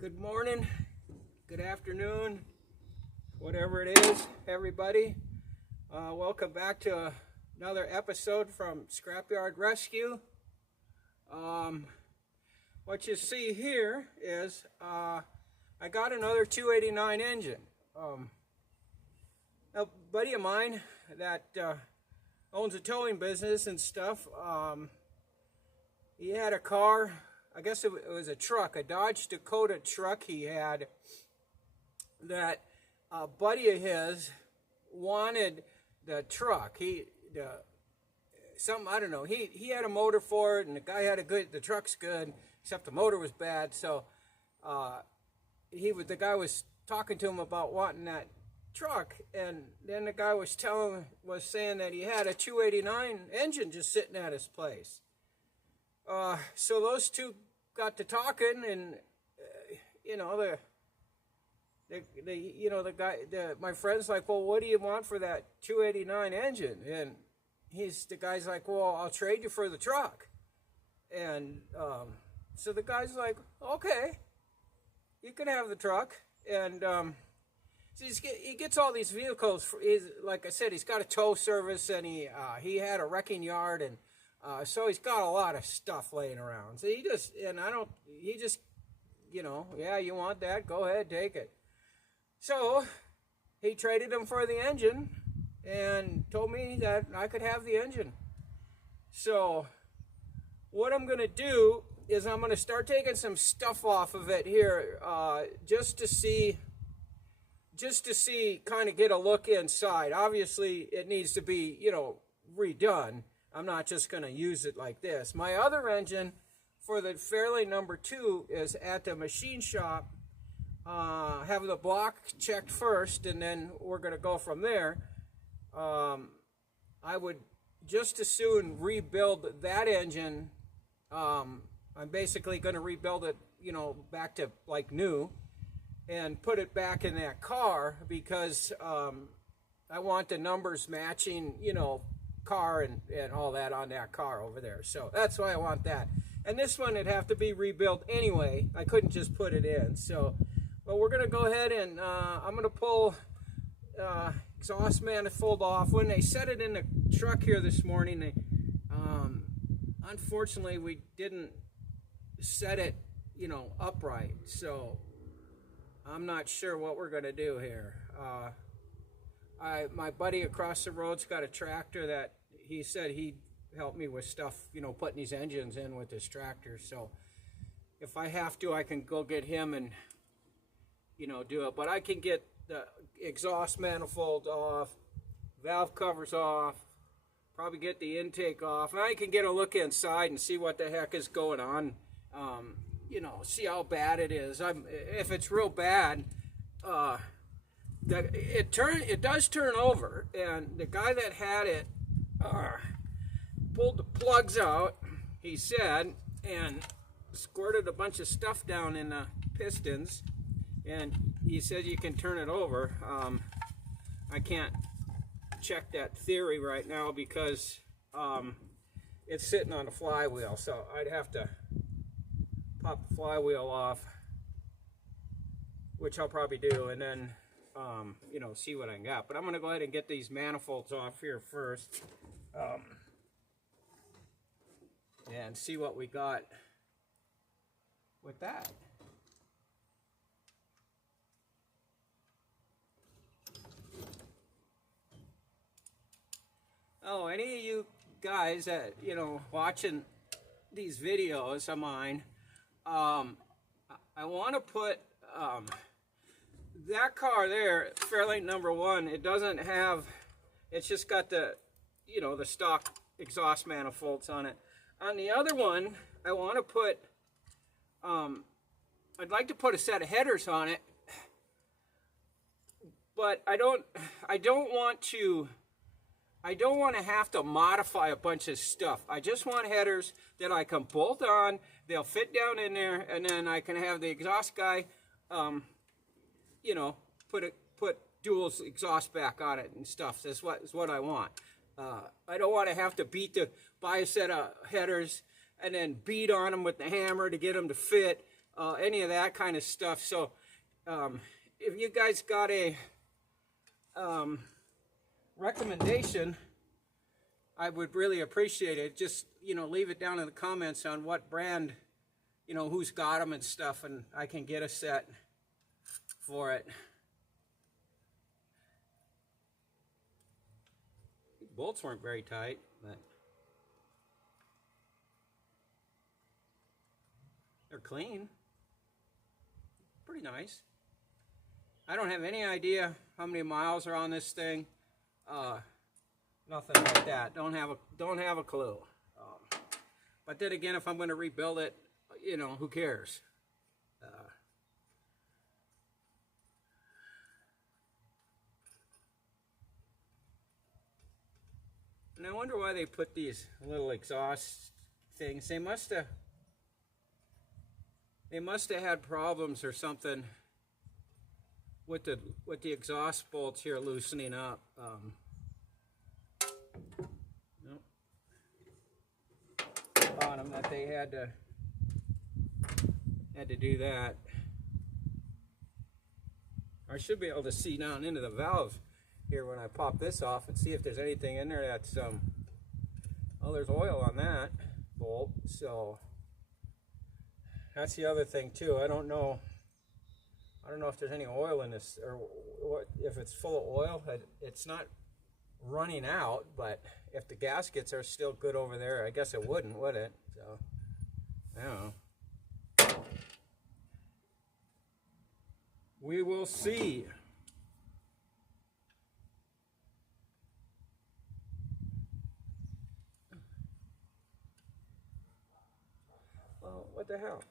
Good morning, good afternoon, whatever it is, everybody. Welcome back to another episode from Scrapyard Rescue. What you see here is I got another 289 engine. A buddy of mine that owns a towing business and stuff, he had a car. I guess it was a truck, a Dodge Dakota truck he had, that a buddy of his wanted the truck. I don't know, he had a motor for it, and the guy had the truck's good, except the motor was bad, so the guy was talking to him about wanting that truck, and then the guy was saying that he had a 289 engine just sitting at his place. So those two got to talking, and my friend's like, well, what do you want for that 289 engine? And the guy's like, well, I'll trade you for the truck. And so the guy's like, okay, you can have the truck. And so he gets all these vehicles. Like I said, he's got a tow service, and he had a wrecking yard, and so he's got a lot of stuff laying around. So yeah, you want that? Go ahead, take it. So he traded him for the engine and told me that I could have the engine. So what I'm going to do is I'm going to start taking some stuff off of it here, just to see, kind of get a look inside. Obviously, it needs to be, redone. I'm not just going to use it like this. My other engine for the fairlane number 2 is at the machine shop. Have the block checked first, and then we're going to go from there. I would just as soon rebuild that engine. I'm basically going to rebuild it, back to like new, and put it back in that car, because I want the numbers matching, car and all that on that car over there. So that's why I want that. And this one, it'd have to be rebuilt anyway. I couldn't just put it in. So, but we're going to go ahead and I'm going to pull exhaust manifold off. When they set it in the truck here this morning, unfortunately, we didn't set it, upright. So I'm not sure what we're going to do here. My buddy across the road's got a tractor that he said he'd help me with stuff, putting these engines in with this tractor. So if I have to, I can go get him and, do it. But I can get the exhaust manifold off, valve covers off, probably get the intake off. And I can get a look inside and see what the heck is going on, see how bad it is. If it's real bad, it does turn over, and the guy that had it pulled the plugs out, he said, and squirted a bunch of stuff down in the pistons, and he said you can turn it over. I can't check that theory right now because it's sitting on the flywheel, so I'd have to pop the flywheel off, which I'll probably do, and then see what I got. But I'm going to go ahead and get these manifolds off here first, and see what we got with that. Oh, any of you guys that, watching these videos of mine, I want to put that car there, fairlane number 1, it doesn't have, it's just got the, the stock exhaust manifolds on it. On the other one, I want to put, I'd like to put a set of headers on it, but I don't want to have to modify a bunch of stuff. I just want headers that I can bolt on, they'll fit down in there, and then I can have the exhaust guy, put dual exhaust back on it and stuff. That's what I want. I don't want to have to buy a set of headers and then beat on them with the hammer to get them to fit. any of that kind of stuff. So if you guys got a recommendation, I would really appreciate it. Just, you know, leave it down in the comments on what brand, you know, who's got them and stuff, and I can get a set for it. These bolts weren't very tight, but they're clean. Pretty nice. I don't have any idea how many miles are on this thing. Nothing like that. Don't have a clue. But then again, if I'm going to rebuild it, you know, who cares? And I wonder why they put these little exhaust things. They must have had problems or something with the exhaust bolts here loosening up. Nope. On them that they had to do that. I should be able to see down into the valve here when I pop this off and see if there's anything in there that's oh, there's oil on that bolt, so that's the other thing too. I don't know if there's any oil in this, or what, if it's full of oil. It's not running out, but if the gaskets are still good over there, I guess it wouldn't, would it? So I don't know. We will see. Well, what the hell?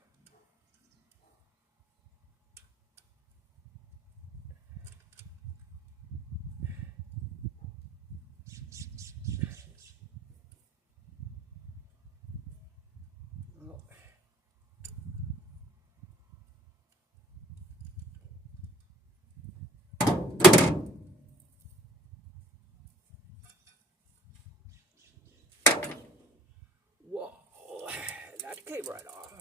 That came right off.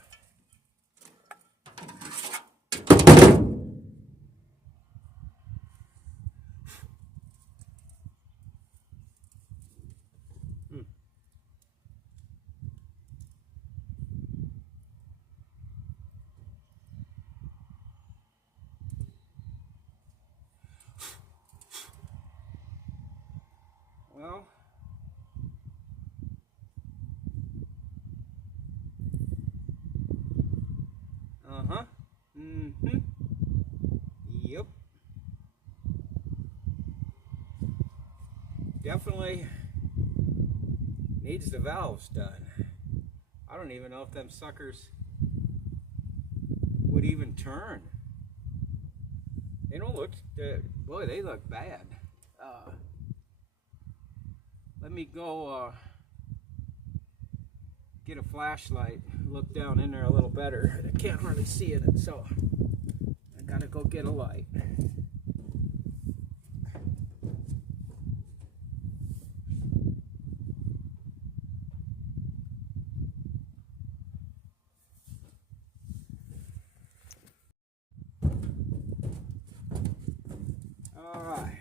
Well, yep. Definitely needs the valves done. I don't even know if them suckers would even turn. They don't look, boy, they look bad. Let me go get a flashlight, look down in there a little better. I can't hardly see it, so I gotta go get a light. All right.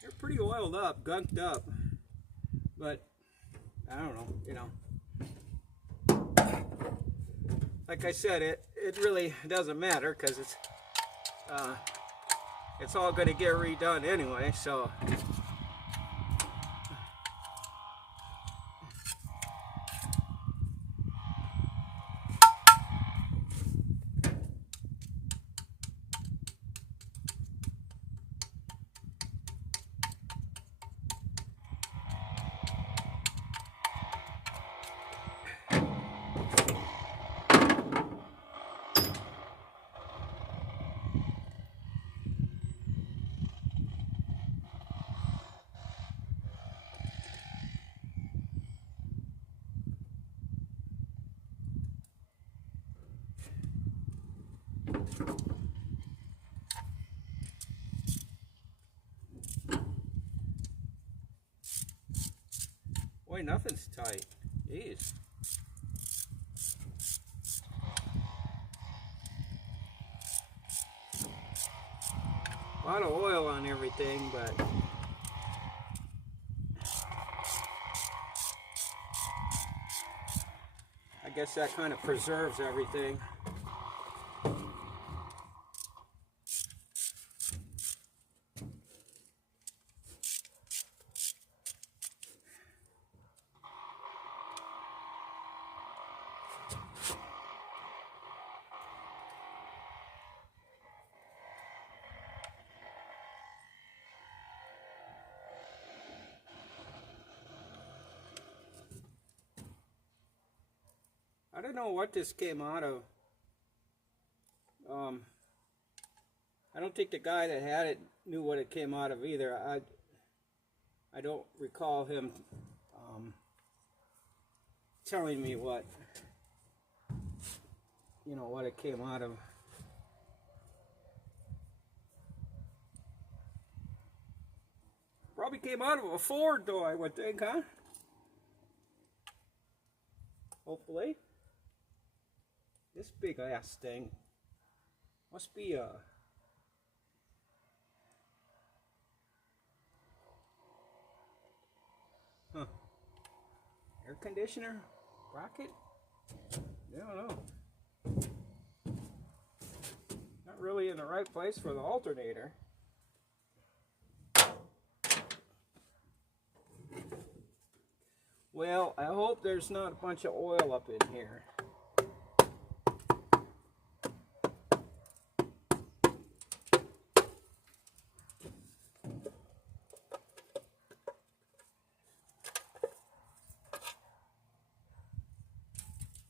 They're pretty oiled up, gunked up, but I don't know, you know. Like I said, it really doesn't matter because it's all going to get redone anyway, so. Boy, nothing's tight. Jeez. A lot of oil on everything, but I guess that kind of preserves everything. I don't know what this came out of. I don't think the guy that had it knew what it came out of either. I don't recall him telling me what, you know, what it came out of. Probably came out of a Ford though, I would think, huh? Hopefully. This big ass thing must be a air conditioner rocket? I don't know. Not really in the right place for the alternator. Well, I hope there's not a bunch of oil up in here.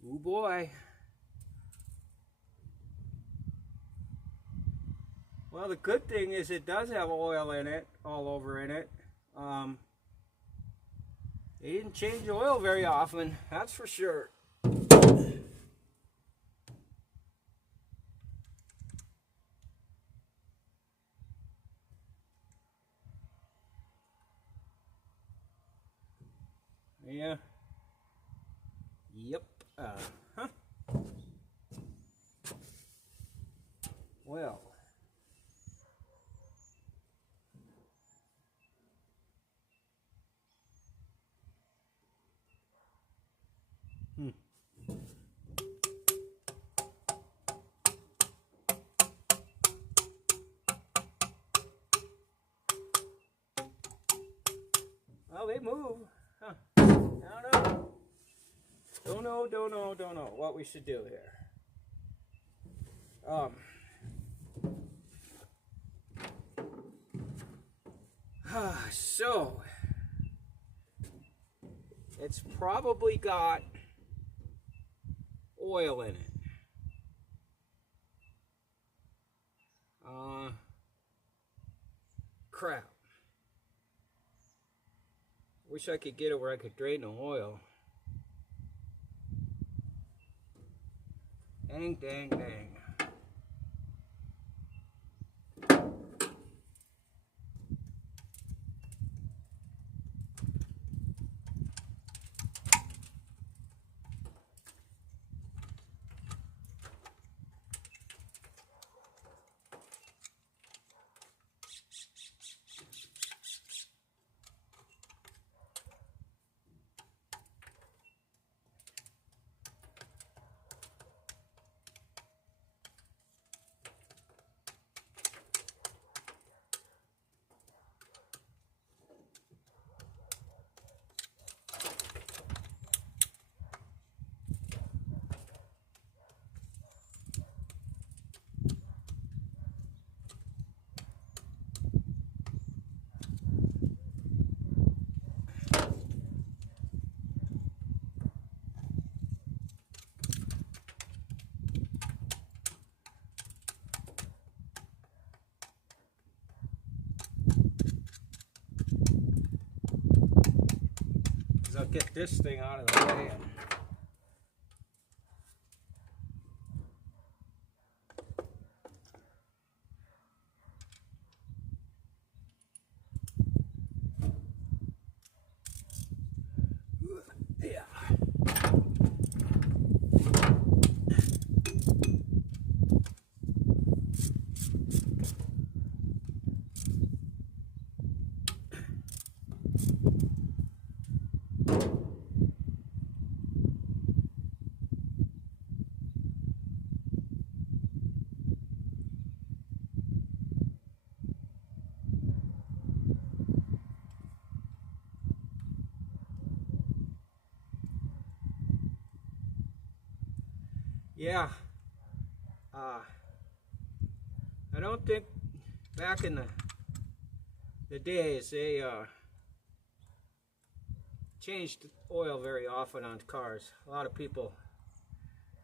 Oh boy. Well, the good thing is it does have oil in it, all over in it. They didn't change oil very often, that's for sure. Yeah. Yep. Well. Well, they move. Huh. I don't know. Don't know what we should do here. So it's probably got oil in it. Crap. Wish I could get it where I could drain the oil. Dang, dang, dang. I'll get this thing out of the way. yeah, I don't think back in the days they changed oil very often on cars. A lot of people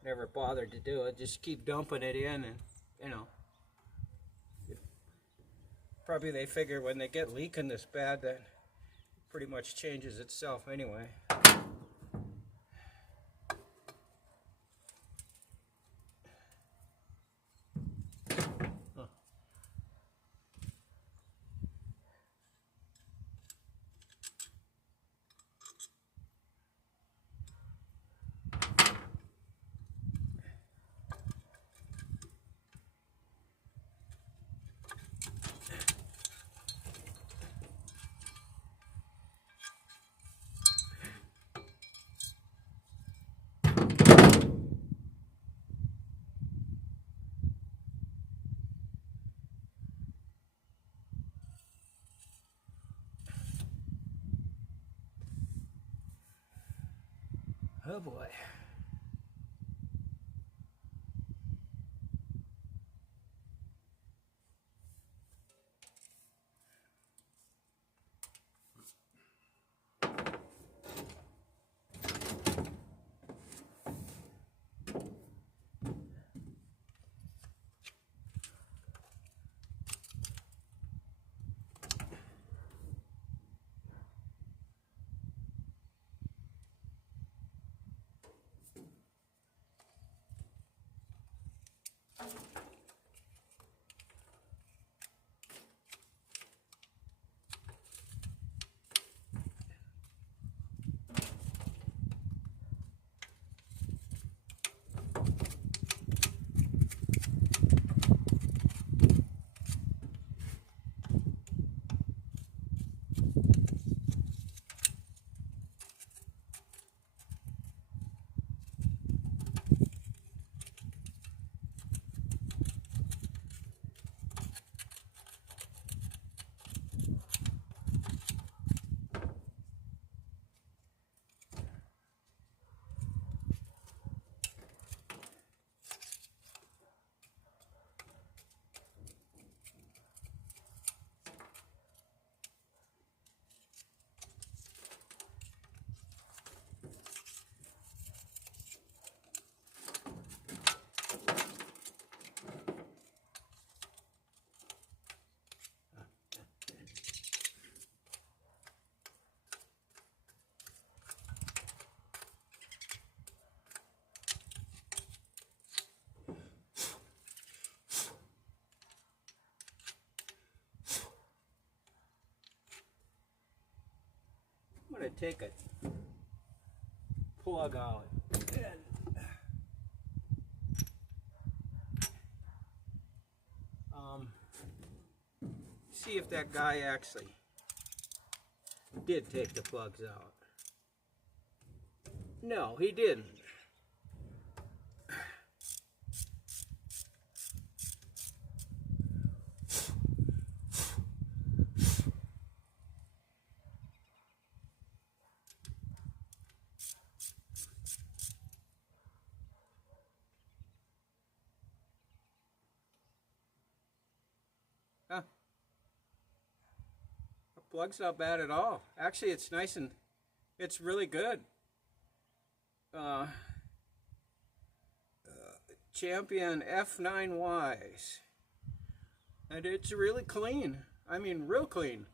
never bothered to do it, just keep dumping it in, and you know, probably they figure when they get leaking this bad that it pretty much changes itself anyway. Oh boy. I'm going to take a plug out and see if that guy actually did take the plugs out. No, he didn't. Huh. The plug's not bad at all. Actually, it's nice and it's really good. Champion F9Ys. And it's really clean. I mean, real clean.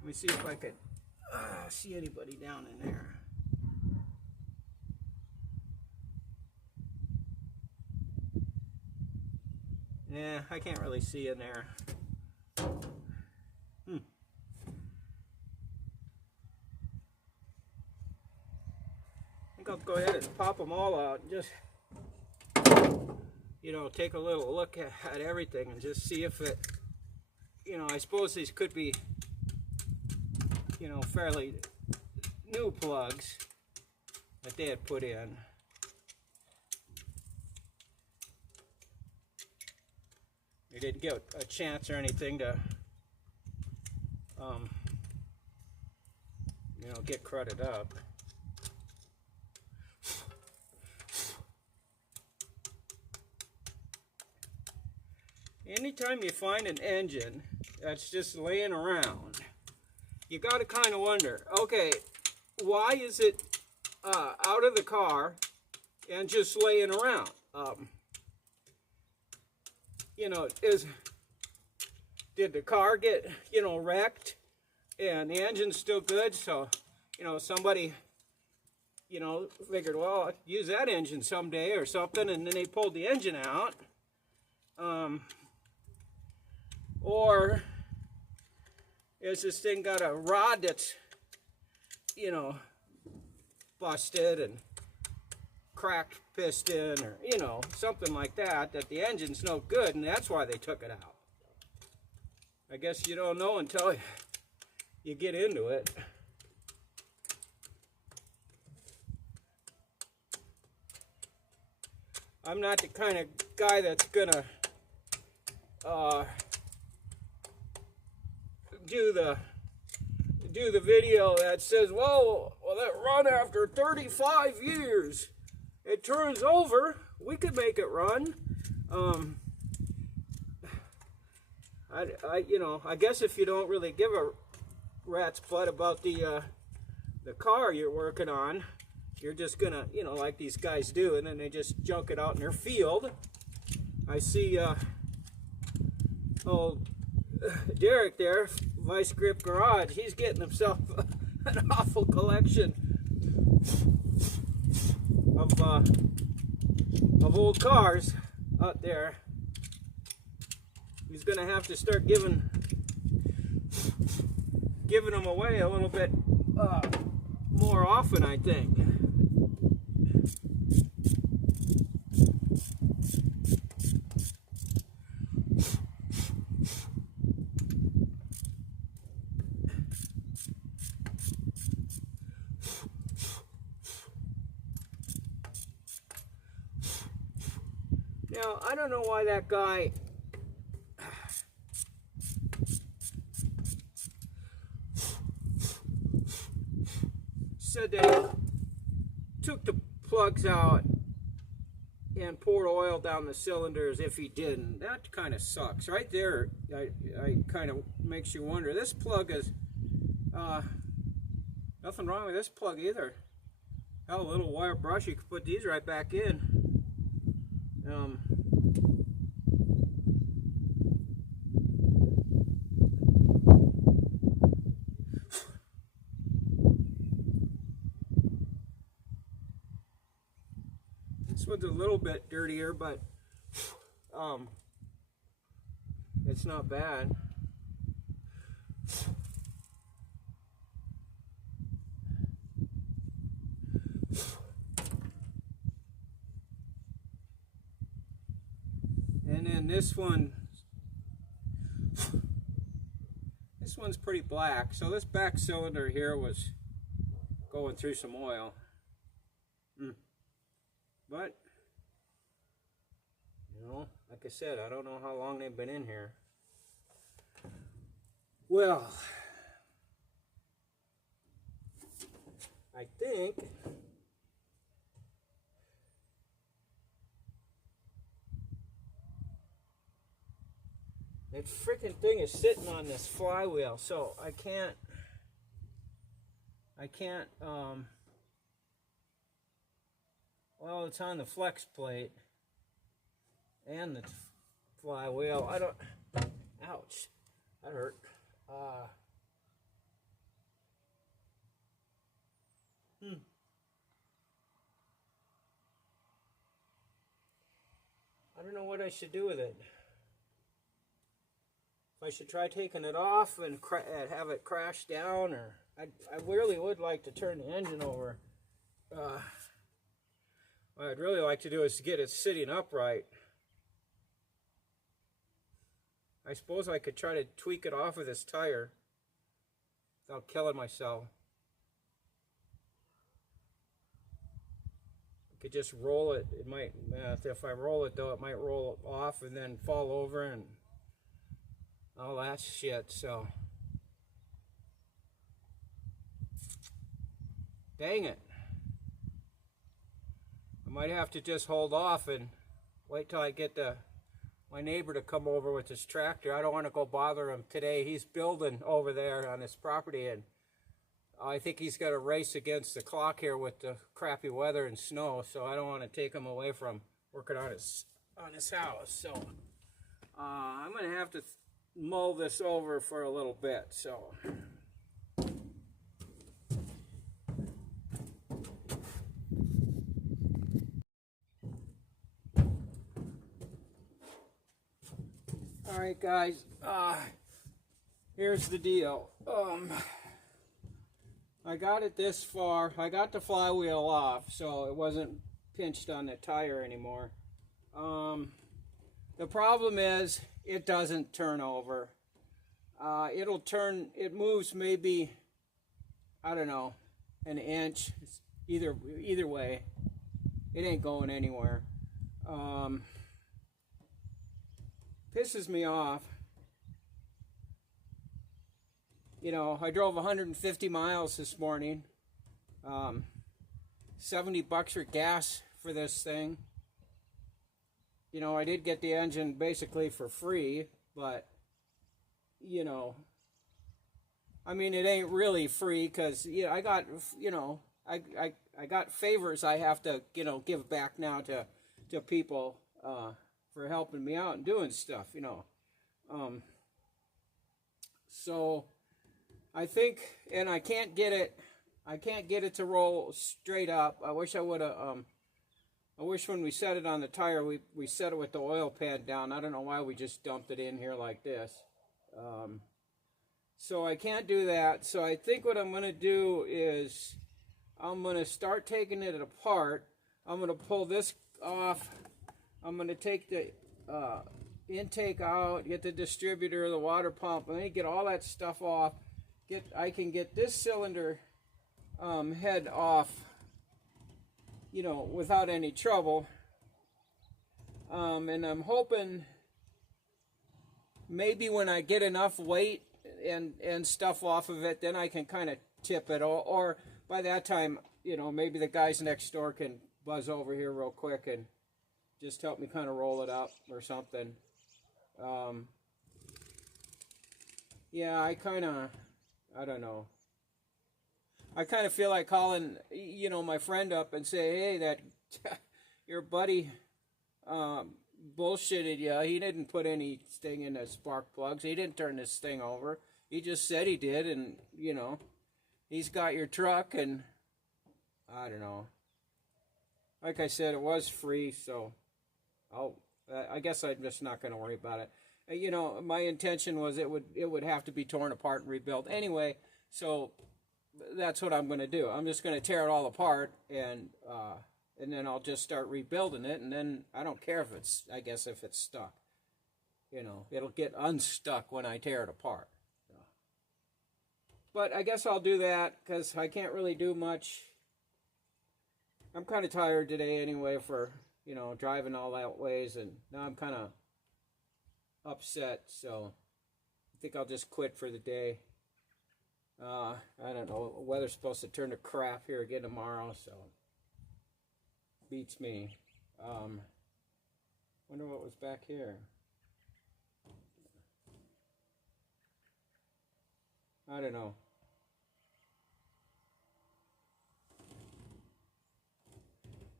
Let me see if I can see anybody down in there. Yeah, I can't really see in there. I think I'll go ahead and pop them all out and just, you know, take a little look at everything and just see if it, you know, I suppose these could be, you know, fairly new plugs that they had put in. We didn't get a chance or anything to, you know, get crudded up. anytime you find an engine that's just laying around, you got to kind of wonder, okay, why is it out of the car and just laying around? You know, did the car get, you know, wrecked and the engine's still good? So, you know, somebody, you know, figured, well, I'd use that engine someday or something, and then they pulled the engine out. Or is this thing got a rod that's, you know, busted and cracked piston, or, you know, something like that, that the engine's no good and that's why they took it out? I guess you don't know until you get into it. I'm not the kind of guy that's gonna do the video that says, well, that run after 35 years, it turns over. We could make it run. You know, I guess if you don't really give a rat's butt about the car you're working on, you're just gonna, you know, like these guys do, and then they just junk it out in their field. I see old Derek there, Vice Grip Garage. He's getting himself an awful collection of old cars out there. He's gonna have to start giving them away a little bit more often, I think. Now, I don't know why that guy said that he took the plugs out and poured oil down the cylinders if he didn't. That kind of sucks. Right there, I kind of makes you wonder. This plug is, nothing wrong with this plug either. Hell, a little wire brush, you could put these right back in. This one's a little bit dirtier, but it's not bad. And then this one's pretty black. So this back cylinder here was going through some oil. But, you know, like I said, I don't know how long they've been in here. Well, I think that freaking thing is sitting on this flywheel, so I can't, well, it's on the flex plate and the flywheel. I don't, ouch, that hurt. I don't know what I should do with it. If I should try taking it off and have it crash down, or I really would like to turn the engine over. What I'd really like to do is to get it sitting upright. I suppose I could try to tweak it off with this tire without killing myself. I could just roll it. It might, if I roll it though, it might roll off and then fall over and all that shit, so. Dang it. I might have to just hold off and wait till I get the my neighbor to come over with his tractor. I don't want to go bother him today. He's building over there on his property, and I think he's got a race against the clock here with the crappy weather and snow, so I don't want to take him away from working on his house. So I'm going to have to mull this over for a little bit. So all right, guys, here's the deal. I got it this far. I got the flywheel off, so it wasn't pinched on the tire anymore. The problem is it doesn't turn over. It'll turn, it moves maybe, I don't know, an inch. Either way, it ain't going anywhere. Pisses me off. You know, I drove 150 miles this morning. $70 for gas for this thing. You know, I did get the engine basically for free, but, you know, I mean, it ain't really free because, you know, I got, you know, I got favors I have to, you know, give back now to people for helping me out and doing stuff, you know. So I think, and I can't get it to roll straight up. I wish I would have, I wish when we set it on the tire, we set it with the oil pan down. I don't know why we just dumped it in here like this. So I can't do that. So I think what I'm going to do is I'm going to start taking it apart. I'm going to pull this off. I'm going to take the intake out, get the distributor, the water pump, and then get all that stuff off. I can get this cylinder head off, you know, without any trouble. And I'm hoping maybe when I get enough weight and stuff off of it, then I can kind of tip it. Or by that time, you know, maybe the guys next door can buzz over here real quick and just help me kind of roll it up or something. Yeah, I don't know. I kind of feel like calling, you know, my friend up and say, hey, that your buddy bullshitted you. He didn't put anything in the spark plugs. He didn't turn this thing over. He just said he did, and, you know, he's got your truck, and I don't know. Like I said, it was free, so I guess I'm just not going to worry about it. You know, my intention was it would have to be torn apart and rebuilt anyway, so that's what I'm going to do. I'm just going to tear it all apart, and then I'll just start rebuilding it, and then I don't care if it's stuck. You know, it'll get unstuck when I tear it apart. But I guess I'll do that because I can't really do much. I'm kind of tired today anyway for, you know, driving all that ways, and now I'm kind of upset, so I think I'll just quit for the day. I don't know, the weather's supposed to turn to crap here again tomorrow, so beats me. Wonder what was back here. I don't know.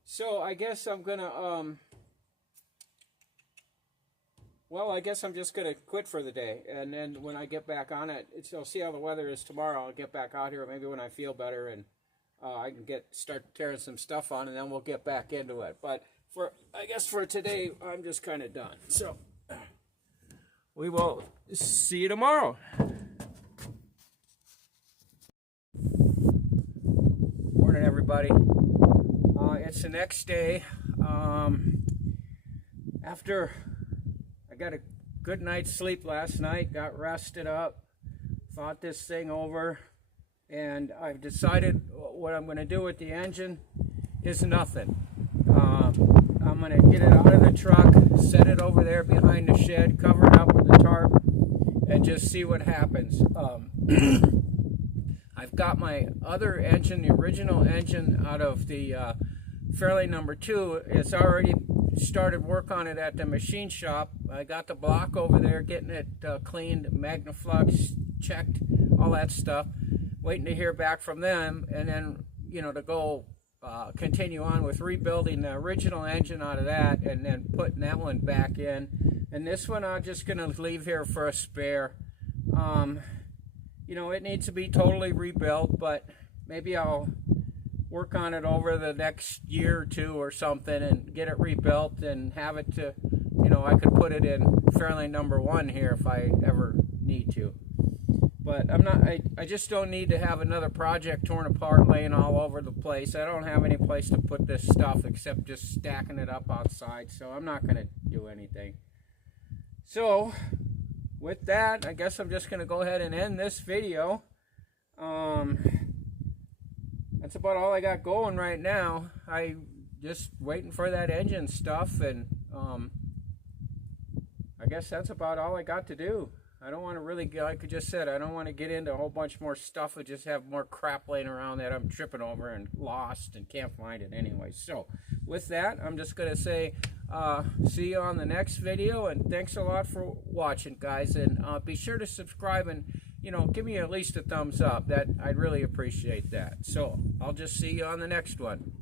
So I guess I'm gonna well, I guess I'm just gonna quit for the day, and then when I get back on it, I'll see how the weather is tomorrow. I'll get back out here maybe when I feel better, and I can start tearing some stuff on, and then we'll get back into it. But I guess for today, I'm just kind of done. So we will see you tomorrow. Morning, everybody. It's the next day. After I got a good night's sleep last night, got rested up, thought this thing over, and I've decided what I'm going to do with the engine is nothing. I'm going to get it out of the truck, set it over there behind the shed, cover it up with a tarp, and just see what happens. I've got my other engine, the original engine out of the fairlane number 2. It's already started work on it at the machine shop. I got the block over there, getting it cleaned, Magnaflux checked, all that stuff. Waiting to hear back from them, and then, you know, to go continue on with rebuilding the original engine out of that, and then putting that one back in. And this one I'm just going to leave here for a spare. You know, it needs to be totally rebuilt, but maybe I'll work on it over the next year or two or something and get it rebuilt and have it to, you know, I could put it in fairlane number 1 here if I ever need to. But I just don't need to have another project torn apart, laying all over the place. I don't have any place to put this stuff except just stacking it up outside, so I'm not going to do anything. So, with that, I guess I'm just going to go ahead and end this video. That's about all I got going right now. I just waiting for that engine stuff, and I guess that's about all I got to do. I don't want to really, like I just said, I don't want to get into a whole bunch more stuff and just have more crap laying around that I'm tripping over and lost and can't find it anyway. So, with that, I'm just going to say, see you on the next video, and thanks a lot for watching, guys. And be sure to subscribe and, you know, give me at least a thumbs up. I'd really appreciate that. So, I'll just see you on the next one.